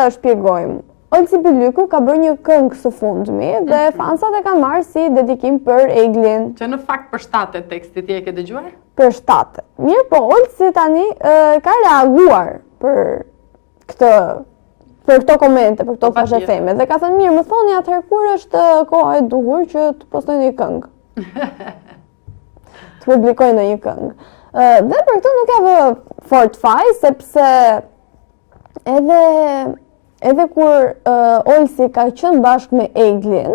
ta shpjegojmë. Olsi Bylyku ka bërë një këngë së fundmi dhe fansat e kanë marrë si dedikim për Eglin. Që në fakt përshtatet tekstit, ti e ke dëgjuar? Përshtatet. Mirë, po Olsi tani ka reaguar për këto komente, për këto fashë theme. Dhe ka thënë mirë, më thoni atëherë kur është koha e duhur që të postoj një këngë. Të publikoj në një këngë. Dhe për këtë nuk e vë fort faj, sepse edhe kur Olsi ka qenë bashkë me Eglin,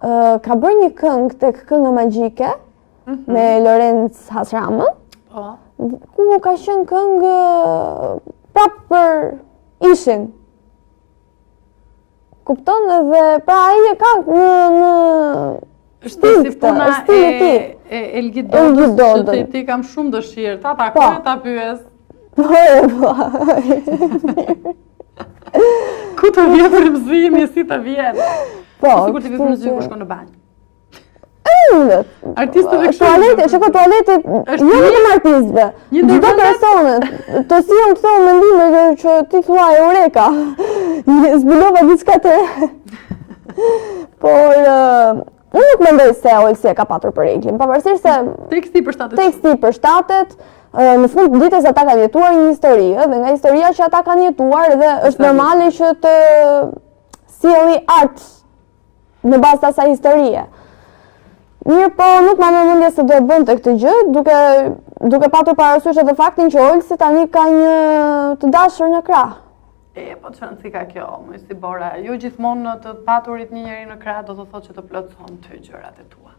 ka bërë një këngë tek Kënga Magjike me Lorenz Hasramën, ku ka qenë këngë prapë për ishin. Kupton edhe pra ai e ka në është si puna e Elgidodës, që ti kam shumë dëshirë, ta takoj, ta pyes. Ku të vjen frymëzimi, si të vjen? Po, sigur të vjen frymëzimi kur shkon në banjë. Artistëve kështu. Shiko tualeti, jo vetëm artistëve. Çdo personet të sjellin këto mendime që ti thua eureka. Zbulova diçka të re. Por unë nuk mendoj se Olsi e ka patur për Eglin, pavarësisht se teksti përshtatet. Në fund ditës ata kanë jetuar një histori, dhe nga historia që ata kanë jetuar, dhe është normale që të sjelli art në bazë të asaj historie. Mirë, po nuk ma me mendje se do e bënte këtë gjë, duke patur parasysh edhe faktin që Olsi tani ka një të dashur në krah. Po çfarë si ka kjo, më si Bora, jo gjithmonë të paturit një njeri në krah do të thotë që të plotëson ty gjërat e tua.